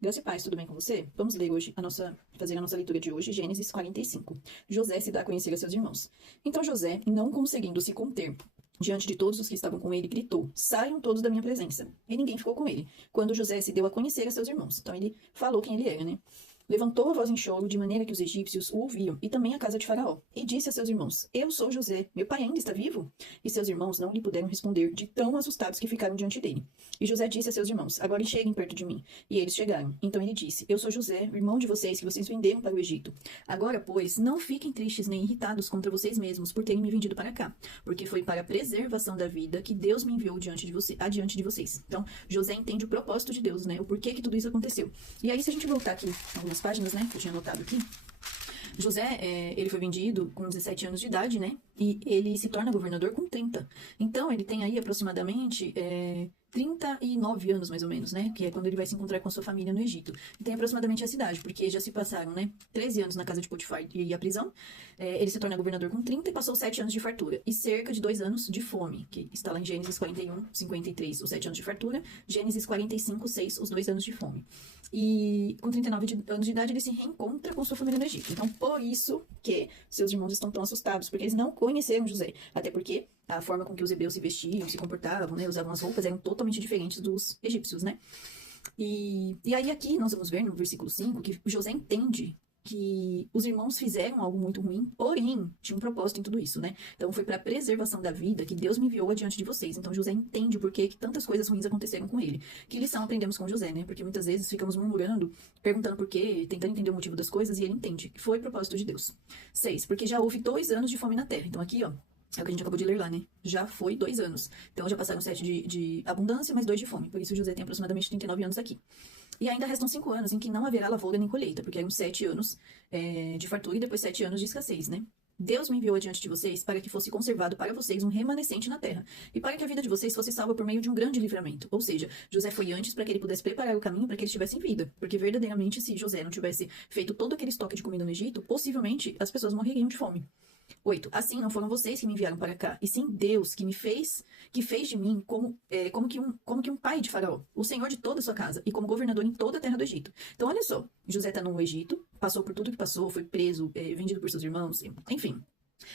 Graça e paz, tudo bem com você? Vamos ler hoje fazer a nossa leitura de hoje, Gênesis 45. José se dá a conhecer a seus irmãos. Então José, não conseguindo se conter diante de todos os que estavam com ele, gritou: Saiam todos da minha presença. E ninguém ficou com ele, quando José se deu a conhecer a seus irmãos. Então ele falou quem ele era, né? Levantou a voz em choro, de maneira que os egípcios o ouviam, e também a casa de Faraó. E disse a seus irmãos: Eu sou José, meu pai ainda está vivo? E seus irmãos não lhe puderam responder, de tão assustados que ficaram diante dele. E José disse a seus irmãos: Agora cheguem perto de mim. E eles chegaram. Então ele disse: Eu sou José, irmão de vocês, que vocês venderam para o Egito. Agora, pois, não fiquem tristes nem irritados contra vocês mesmos por terem me vendido para cá, porque foi para a preservação da vida que Deus me enviou adiante de vocês. Então, José entende o propósito de Deus, né? O porquê que tudo isso aconteceu. E aí, se a gente voltar aqui algumas páginas, né, que eu tinha anotado aqui, José, ele foi vendido com 17 anos de idade, né? E ele se torna governador com 30. Então, ele tem aí aproximadamente 39 anos, mais ou menos, né? Que é quando ele vai se encontrar com a sua família no Egito. E tem aproximadamente essa idade, porque já se passaram, né? 13 anos na casa de Potifar e a prisão. Ele se torna governador com 30 e passou 7 anos de fartura. E cerca de 2 anos de fome, que está lá em Gênesis 41, 53, os 7 anos de fartura. Gênesis 45, 6, os 2 anos de fome. E com 39 anos de idade, ele se reencontra com sua família no Egito. Então, por isso que seus irmãos estão tão assustados, porque eles não conheceram José. Até porque a forma com que os hebreus se vestiam, se comportavam, né, usavam as roupas, eram totalmente diferentes dos egípcios, né? E aí aqui nós vamos ver no versículo 5 que José entende que os irmãos fizeram algo muito ruim, porém, tinha um propósito em tudo isso, né? Então, foi para a preservação da vida que Deus me enviou adiante de vocês. Então, José entende o porquê que tantas coisas ruins aconteceram com ele. Que lição aprendemos com José, né? Porque muitas vezes ficamos murmurando, perguntando por quê, tentando entender o motivo das coisas, e ele entende que foi propósito de Deus. 6. Porque já houve 2 anos de fome na terra. Então, aqui, ó, é o que a gente acabou de ler lá, né? Já foi 2 anos. Então, já passaram 7 de abundância, mais 2 de fome. Por isso, José tem aproximadamente 39 anos aqui. E ainda restam 5 anos em que não haverá lavoura nem colheita, porque eram 7 anos de fartura e depois 7 anos de escassez, né? Deus me enviou adiante de vocês para que fosse conservado para vocês um remanescente na terra, e para que a vida de vocês fosse salva por meio de um grande livramento. Ou seja, José foi antes para que ele pudesse preparar o caminho para que eles tivessem vida. Porque verdadeiramente, se José não tivesse feito todo aquele estoque de comida no Egito, possivelmente as pessoas morreriam de fome. 8. Assim, não foram vocês que me enviaram para cá, e sim Deus que fez de mim como que um pai de Faraó, o senhor de toda a sua casa, e como governador em toda a terra do Egito. Então, olha só, José está no Egito, passou por tudo que passou, foi preso, vendido por seus irmãos, enfim.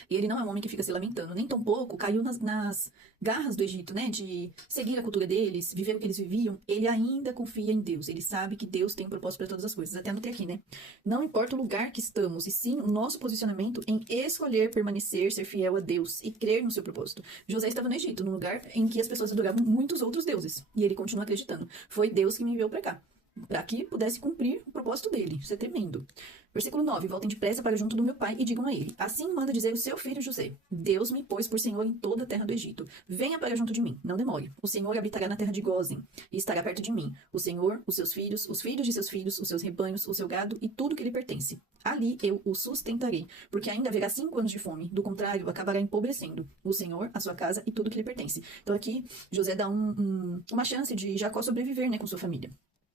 E ele não é um homem que fica se lamentando, nem tampouco caiu nas garras do Egito, né? De seguir a cultura deles, viver o que eles viviam. Ele ainda confia em Deus. Ele sabe que Deus tem um propósito para todas as coisas. Até anotei aqui, né? Não importa o lugar que estamos, e sim o nosso posicionamento em escolher permanecer, ser fiel a Deus e crer no seu propósito. José estava no Egito, num lugar em que as pessoas adoravam muitos outros deuses. E ele continua acreditando. Foi Deus que me enviou para cá, para que pudesse cumprir o propósito dele. Isso é tremendo. Versículo 9. Voltem depressa para junto do meu pai e digam a ele: Assim manda dizer o seu filho José: Deus me pôs por senhor em toda a terra do Egito. Venha para junto de mim, não demore. O Senhor habitará na terra de Gósen e estará perto de mim. O Senhor, os seus filhos, os filhos de seus filhos, os seus rebanhos, o seu gado e tudo que lhe pertence. Ali eu o sustentarei, porque ainda haverá 5 anos de fome. Do contrário, acabará empobrecendo o Senhor, a sua casa e tudo que lhe pertence. Então aqui, José dá uma chance de Jacó sobreviver, né, com sua família.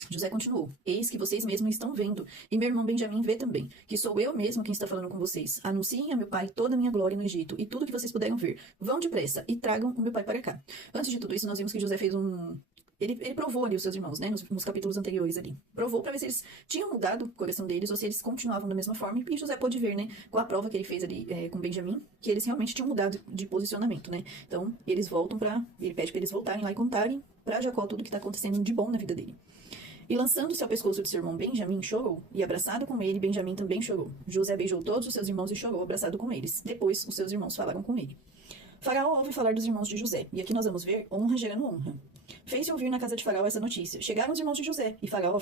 José continuou: Eis que vocês mesmos estão vendo, e meu irmão Benjamim vê também, que sou eu mesmo quem está falando com vocês. Anunciem a meu pai toda a minha glória no Egito, e tudo que vocês puderam ver. Vão depressa, e tragam o meu pai para cá. Antes de tudo isso, nós vimos que José fez Ele provou ali os seus irmãos, né, nos capítulos anteriores ali. Provou para ver se eles tinham mudado o coração deles, ou se eles continuavam da mesma forma, e José pôde ver, né, com a prova que ele fez ali com Benjamim, que eles realmente tinham mudado de posicionamento, né. Então, ele pede para eles voltarem lá e contarem para Jacó tudo que está acontecendo de bom na vida dele. E lançando-se ao pescoço de seu irmão Benjamim, chorou, e abraçado com ele, Benjamim também chorou. José beijou todos os seus irmãos e chorou, abraçado com eles. Depois, os seus irmãos falaram com ele. Faraó ouve falar dos irmãos de José, e aqui nós vamos ver honra gerando honra. Fez-se ouvir na casa de Faraó essa notícia. Chegaram os irmãos de José, e Faraó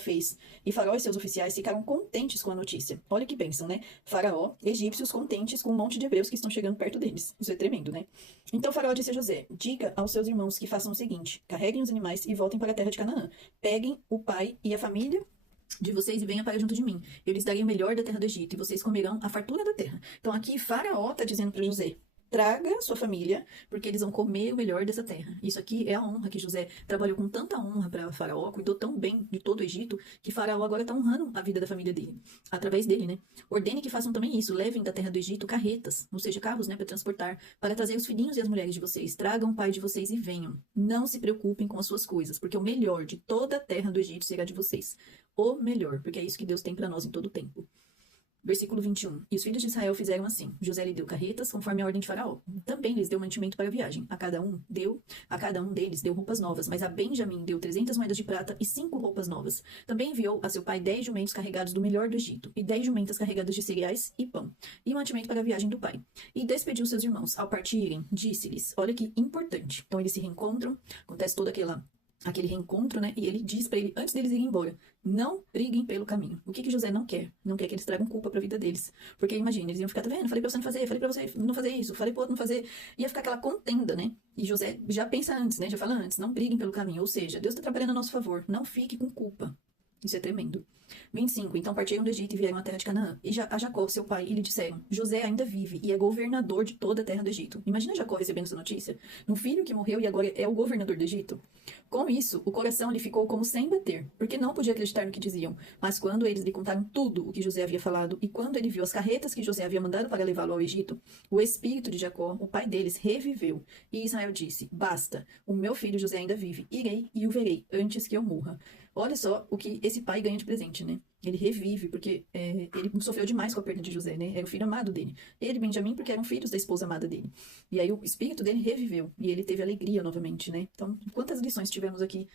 e seus oficiais ficaram contentes com a notícia. Olha que bênção, né? Faraó, egípcios contentes com um monte de hebreus que estão chegando perto deles. Isso é tremendo, né? Então Faraó disse a José: Diga aos seus irmãos que façam o seguinte: carreguem os animais e voltem para a terra de Canaã. Peguem o pai e a família de vocês e venha para junto de mim. Eu lhes darei o melhor da terra do Egito, e vocês comerão a fartura da terra. Então aqui Faraó está dizendo para José: traga sua família, porque eles vão comer o melhor dessa terra. Isso aqui é a honra que José trabalhou com tanta honra para Faraó, cuidou tão bem de todo o Egito, que Faraó agora está honrando a vida da família dele, através dele, né? Ordene que façam também isso, levem da terra do Egito carretas, ou seja, carros, né, para transportar, para trazer os filhinhos e as mulheres de vocês. Tragam o pai de vocês e venham. Não se preocupem com as suas coisas, porque o melhor de toda a terra do Egito será de vocês. O melhor, porque é isso que Deus tem para nós em todo o tempo. Versículo 21. E os filhos de Israel fizeram assim. José lhe deu carretas, conforme a ordem de Faraó. Também lhes deu mantimento para a viagem. A cada um deles deu roupas novas, mas a Benjamim deu 300 moedas de prata e 5 roupas novas. Também enviou a seu pai 10 jumentos carregados do melhor do Egito, e 10 jumentas carregadas de cereais e pão, e mantimento para a viagem do pai. E despediu seus irmãos. Ao partirem, disse-lhes, olha que importante. Então eles se reencontram, acontece todo aquele reencontro, né? E ele diz para ele, antes deles irem embora, não briguem pelo caminho. O que José não quer? Não quer que eles tragam culpa para a vida deles. Porque imagina, eles iam ficar, tá vendo? Falei para você não fazer, falei para você não fazer isso, falei para outro não fazer. Ia ficar aquela contenda, né? E José já pensa antes, né? Já fala antes, não briguem pelo caminho. Ou seja, Deus está trabalhando a nosso favor. Não fique com culpa. Isso é tremendo. 25. Então partiram do Egito e vieram à terra de Canaã. E a Jacó, seu pai, e lhe disseram, José ainda vive e é governador de toda a terra do Egito. Imagina Jacó recebendo essa notícia. Um filho que morreu e agora é o governador do Egito. Com isso, o coração lhe ficou como sem bater, porque não podia acreditar no que diziam. Mas quando eles lhe contaram tudo o que José havia falado, e quando ele viu as carretas que José havia mandado para levá-lo ao Egito, o espírito de Jacó, o pai deles, reviveu. E Israel disse, basta, o meu filho José ainda vive, irei e o verei, antes que eu morra. Olha só o que esse pai ganha de presente, né? Ele revive, porque ele sofreu demais com a perda de José, né? Era o filho amado dele. Ele, Benjamim, porque eram filhos da esposa amada dele. E aí o espírito dele reviveu, e ele teve alegria novamente, né? Então, quantas lições tivemos aqui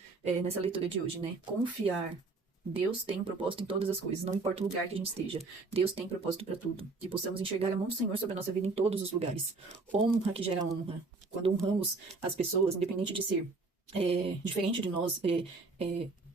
nessa leitura de hoje, né? Confiar. Deus tem um propósito em todas as coisas, não importa o lugar que a gente esteja. Deus tem propósito para tudo. Que possamos enxergar a mão do Senhor sobre a nossa vida em todos os lugares. Honra que gera honra. Quando honramos as pessoas, independente de ser diferente de nós,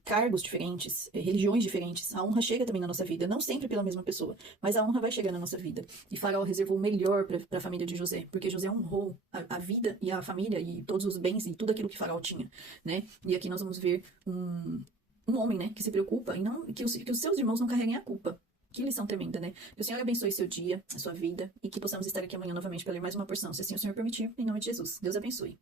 cargos diferentes, religiões diferentes, a honra chega também na nossa vida, não sempre pela mesma pessoa, mas a honra vai chegar na nossa vida. E Faraó reservou o melhor para a família de José, porque José honrou a vida e a família e todos os bens e tudo aquilo que Faraó tinha, né? E aqui nós vamos ver um homem, né, que se preocupa e não que os seus irmãos não carreguem a culpa. Que lição tremenda, né? Que o Senhor abençoe seu dia, a sua vida, e que possamos estar aqui amanhã novamente para ler mais uma porção, se assim o Senhor permitir, em nome de Jesus. Deus abençoe.